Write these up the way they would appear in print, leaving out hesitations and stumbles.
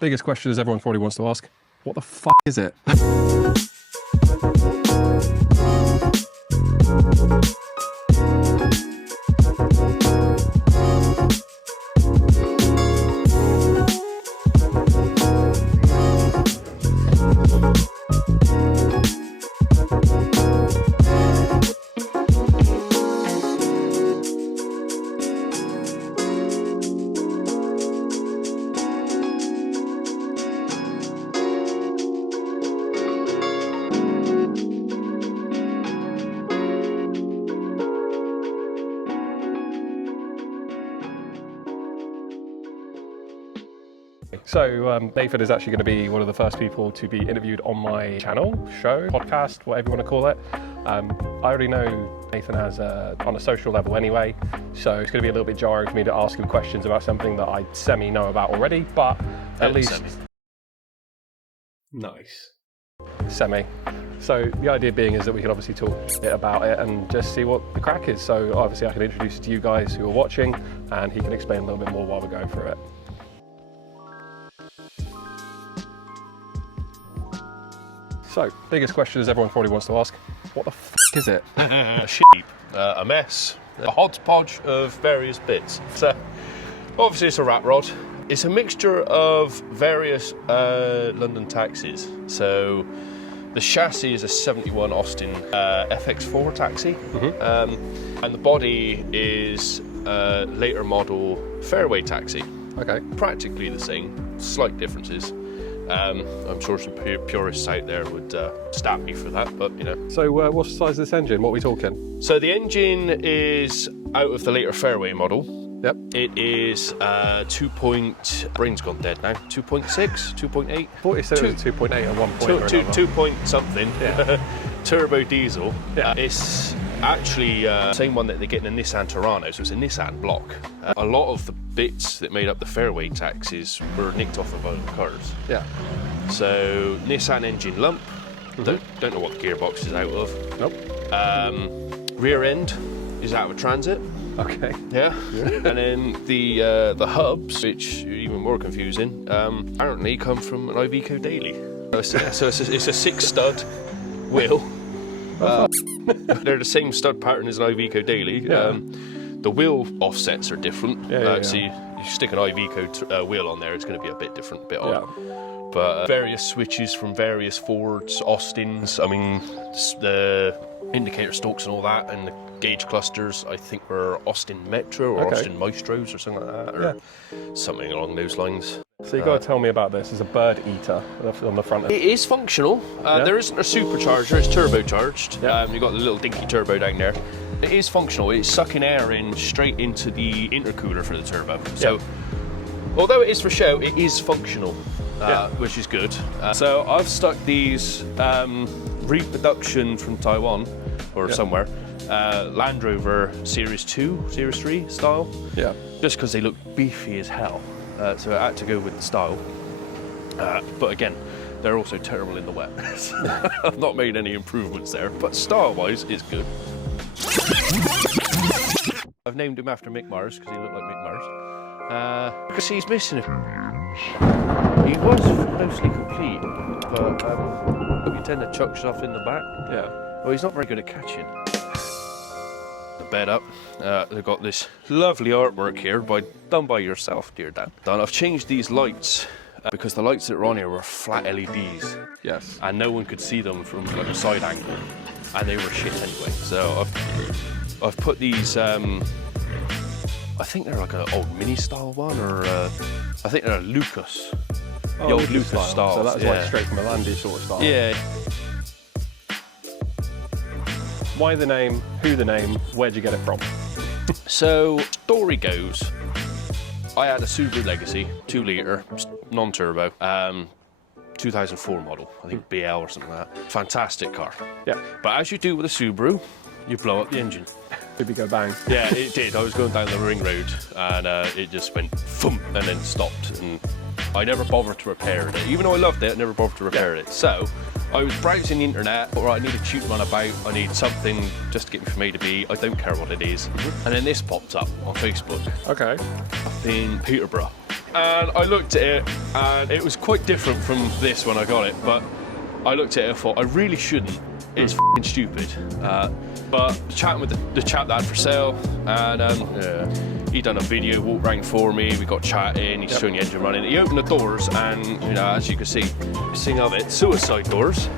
Biggest question is everyone probably wants to ask, what the fuck is it? So Nathan is actually going to be one of the first people to be interviewed on my channel, show, podcast, whatever you want to call it. I already know Nathan has on a social level anyway, so it's going to be a little bit jarring for me to ask him questions about something that I semi-know about already, but at least... Nice. Semi. So the idea being is that we can obviously talk a bit about it and just see what the crack is. So obviously I can introduce it to you guys who are watching, and he can explain a little bit more while we're going through it. So, biggest question is everyone probably wants to ask, what the f*** is it? A sheep, a mess, a hodgepodge of various bits. So, obviously it's a rat rod. It's a mixture of various London taxis. So, the chassis is a 71 Austin FX4 taxi, and the body is a later model Fairway taxi. Okay. Practically the same, slight differences. I'm sure some purists out there would stab me for that, but you know. So what's the size of this engine? What are we talking? So the engine is out of the later Fairway model. Yep. It is brain's gone dead now, 2.6, 2.8? Thought you said it was 2.8 at one point. 2 point something, yeah. Turbo diesel. Yeah. It's actually the same one that they get in a Nissan Terrano, so it's a Nissan block. A lot of the bits that made up the Fairway taxis were nicked off of other cars. Yeah. So Nissan engine lump, don't know what the gearbox is out of. Nope. Rear end is out of a Transit. Okay. Yeah. And then the hubs, which are even more confusing, apparently come from an Iveco Daily. So it's a 6-stud wheel. They're the same stud pattern as an Iveco Daily. Yeah. The wheel offsets are different. So you stick an Iveco wheel on there, it's going to be a bit different, a bit odd. Yeah. But various switches from various Fords, Austins. I mean, the indicator stalks and all that, and the gauge clusters, I think were Austin Metro or Austin Maestros or something like that, or something along those lines. So you've got to tell me about this. It's a bird eater on the front. It is functional. There isn't a supercharger, it's turbocharged. You've got the little dinky turbo down there. It is functional. It's sucking air in straight into the intercooler for the turbo. So, although it is for show, it is functional, which is good. So I've stuck these reproduction from Taiwan or somewhere, Land Rover Series 2, Series 3 style. Yeah. Just because they look beefy as hell. So I had to go with the style. But again, they're also terrible in the wet. I've not made any improvements there, but style-wise, it's good. I've named him after Mick Mars because he looked like Mick Mars. Because he's missing him. He was mostly complete, but you tend to chuck stuff in the back. Yeah. Well, he's not very good at catching. The bed up. They've got this lovely artwork here done by yourself, dear Dan. And I've changed these lights because the lights that were on here were flat LEDs. Yes. And no one could see them from like a side angle, and they were shit anyway. So I've put these. I think they're like an old mini style one, or I think they're a Lucas. The old Lucas style. So that's like straight from a Landy sort of style. Yeah. Why the name? Who the name? Where'd you get it from? So, story goes, I had a Subaru Legacy, 2 litre, non-turbo, 2004 model, I think BL or something like that. Fantastic car. Yeah. But as you do with a Subaru, you blow up the engine. Did we go bang? Yeah, it did. I was going down the ring road and it just went thump and then stopped. And I never bothered to repair it. Even though I loved it, I never bothered to repair it. So I was browsing the internet. All right, I need a cheap runabout. I need something just to get me from A to B. I don't care what it is. And then this popped up on Facebook. Okay. In Peterborough. and I looked at it, and it was quite different from this when I got it, but I looked at it and thought, I really shouldn't. It's f***ing stupid. But chatting with the chap that had for sale, and he done a video walk round for me. We got chatting, he's showing the engine running. He opened the doors, and you know, as you can see, this thing of it, suicide doors.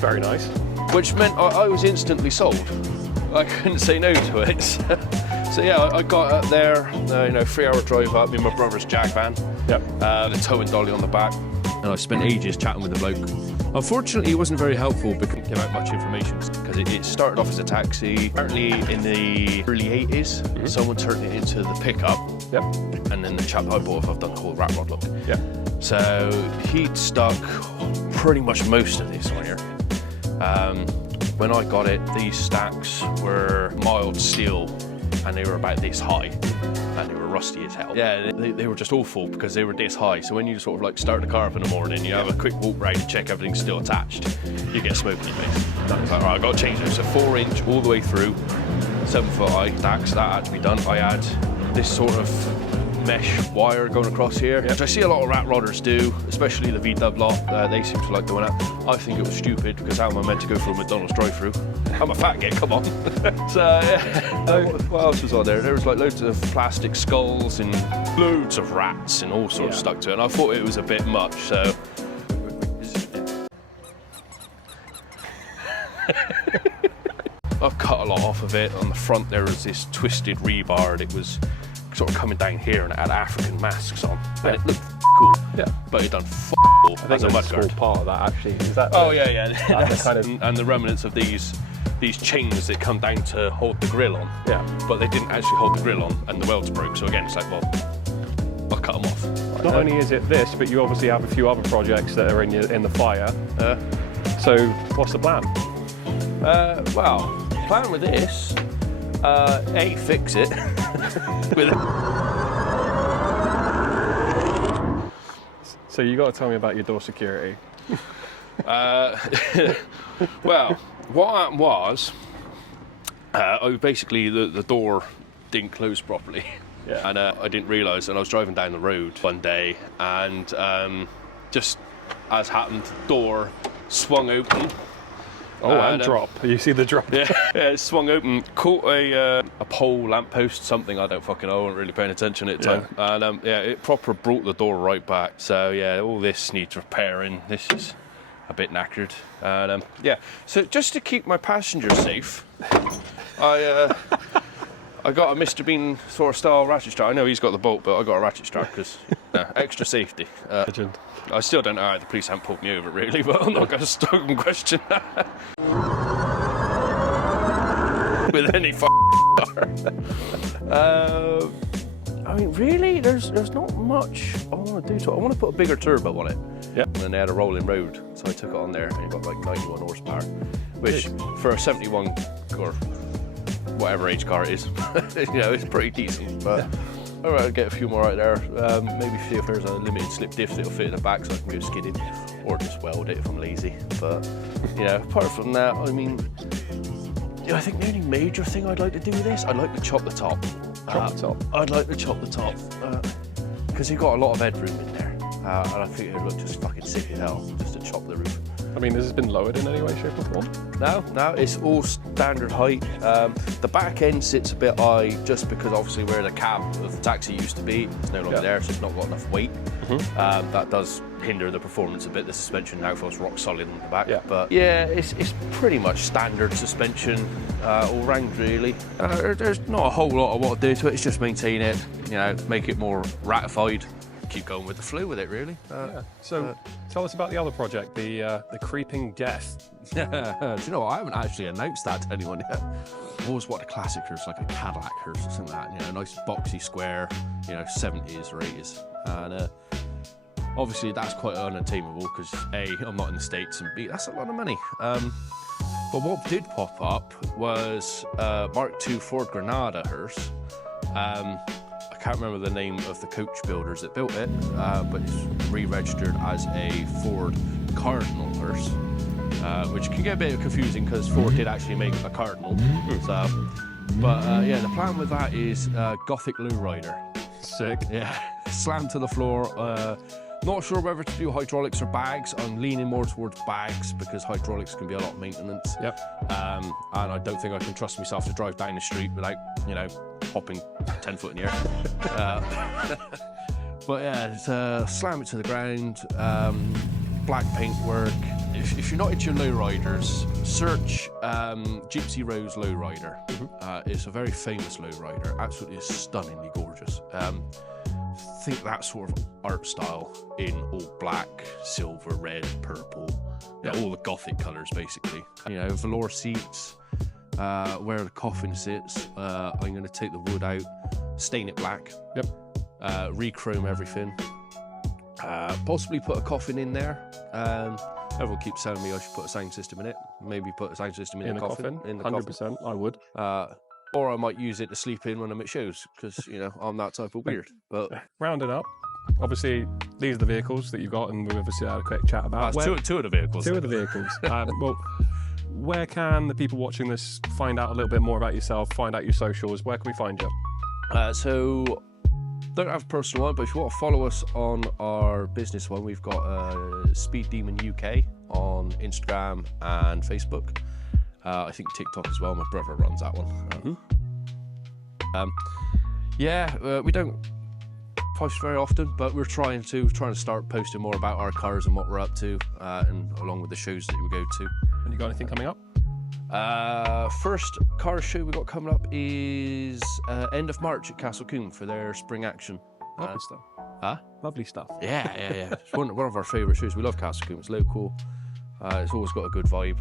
Very nice. Which meant I was instantly sold. I couldn't say no to it. So yeah, I got up there, you know, 3-hour drive up in my brother's jag van. Yep. The towing dolly on the back. And I spent ages chatting with the bloke. Unfortunately, he wasn't very helpful because he didn't give out much information because it started off as a taxi. Apparently, in the early 80s, someone turned it into the pickup. Yep. And then the chap that I bought, I've done the whole rat rod look. Yeah. So he'd stuck pretty much most of this on here. When I got it, these stacks were mild steel and they were about this high and they were rusty as hell. Yeah, they were just awful because they were this high. So when you sort of like start the car up in the morning, you have a quick walk round and check everything's still attached, you get smoke in your face. I was like, right, I've got to change it. So 4-inch all the way through, 7-foot high stacks, that had to be done. I had this sort of mesh wire going across here, which I see a lot of rat rodders do, especially the V-dub lot. They seem to like doing that. I think it was stupid because how am I meant to go through a McDonald's drive-through? I'm a fat kid, come on. So yeah. What else was on there? There was like loads of plastic skulls and loads of rats and all sorts stuck to it, and I thought it was a bit much, so. I've cut a lot off of it. On the front there was this twisted rebar, and it was sort of coming down here, and it had African masks on, and it looked cool. Yeah, but it done all as a mudguard. Part of that actually is that. Oh yeah. That's kind of, and the remnants of these chains that come down to hold the grill on. Yeah, but they didn't actually hold the grill on, and the welds broke. So again, it's like, well, I'll cut them off. Right. Not only is it this, but you obviously have a few other projects that are in the fire. So what's the plan? Well, plan with this. A, fix it. So you got to tell me about your door security. Well, what happened was, basically the door didn't close properly. Yeah. And I didn't realise, and I was driving down the road one day, and just as happened, the door swung open. Oh, and drop. You see the drop? Yeah, it swung open, caught a pole, lamppost, something, I don't fucking know, I wasn't really paying attention at the time. And it proper brought the door right back. So yeah, all this needs repairing. This is a bit knackered. And so just to keep my passengers safe, I got a Mr. Bean sort of style ratchet strap. I know he's got the bolt, but I got a ratchet strap because extra safety. Legend. I still don't know how the police haven't pulled me over, really, but I'm not going to stop and question that. With any car. I mean, really, there's not much I want to do to it. I want to put a bigger turbo on it. Yeah. And they had a rolling road, so I took it on there, and it got like 91 horsepower, which for a 71 or whatever age car it is, you know, it's pretty decent. But all right, I'll get a few more out there. Maybe see if there's a limited slip diff that'll fit in the back so I can go skidding, or just weld it if I'm lazy. But you know, apart from that, I mean, I think the only major thing I'd like to do with this, I'd like to chop the top. Chop the top? I'd like to chop the top because you've got a lot of headroom in there, and I think it would look just fucking sick as hell just to chop the roof. I mean, has this been lowered in any way, shape or form? No, it's all standard height. The back end sits a bit high just because obviously where the cab of the taxi used to be, it's no longer there, so it's not got enough weight. That does hinder the performance a bit. The suspension now feels rock solid on the back. Yeah. But yeah, it's pretty much standard suspension all round really. There's not a whole lot I want to do to it, it's just maintain it, you know, make it more ratified. Keep going with the flow with it, really. So, tell us about the other project, the Creeping Death. Do you know what? I haven't actually announced that to anyone yet. I've always wanted a classic hearse, like a Cadillac hearse or something like that. You know, a nice boxy square, you know, 70s or 80s. And obviously that's quite unattainable because A, I'm not in the States, and B, that's a lot of money. But what did pop up was Mark II Ford Granada hearse. I can't remember the name of the coach builders that built it, but it's re-registered as a Ford Cardinal hearse, which can get a bit confusing because Ford did actually make a Cardinal. So, but yeah, the plan with that is Gothic lowrider. Sick. Yeah. slammed to the floor. Not sure whether to do hydraulics or bags. I'm leaning more towards bags because hydraulics can be a lot of maintenance. Yep. And I don't think I can trust myself to drive down the street without, hopping 10 foot in the air. But yeah, slam it to the ground. Black paintwork. If you're not into your lowriders, search Gypsy Rose Lowrider. It's a very famous lowrider, absolutely stunningly gorgeous. Think that sort of art style in all black, silver, red, purple, all the gothic colours basically. Velour seats, where the coffin sits. I'm going to take the wood out, stain it black, re-chrome everything, possibly put a coffin in there. Everyone keeps telling me I should put a sound system in it. Maybe put a sound system in the coffin. In the 100%, coffin. I would. Or I might use it to sleep in when I'm at shows, because, I'm that type of weird. But rounding up, obviously, these are the vehicles that you've got, and we've obviously had a quick chat about. Two of the vehicles. Two of the vehicles. Well, where can the people watching this find out a little bit more about yourself, find out your socials? Where can we find you? So, don't have a personal one, but if you want to follow us on our business one, we've got Speed Demon UK on Instagram and Facebook. I think TikTok as well. My brother runs that one. We don't post very often, but we're trying to start posting more about our cars and what we're up to, and along with the shows that we go to. And you got anything coming up? First car show we got coming up is end of March at Castle Coombe for their spring action. Lovely stuff. Huh? Lovely stuff. Yeah. It's one of our favourite shows. We love Castle Coombe. It's local. It's always got a good vibe.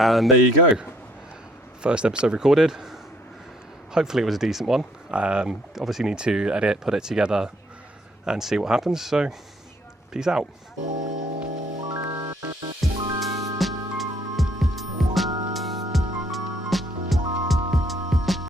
And there you go. First episode recorded. Hopefully it was a decent one. Obviously need to edit, put it together and see what happens. So peace out.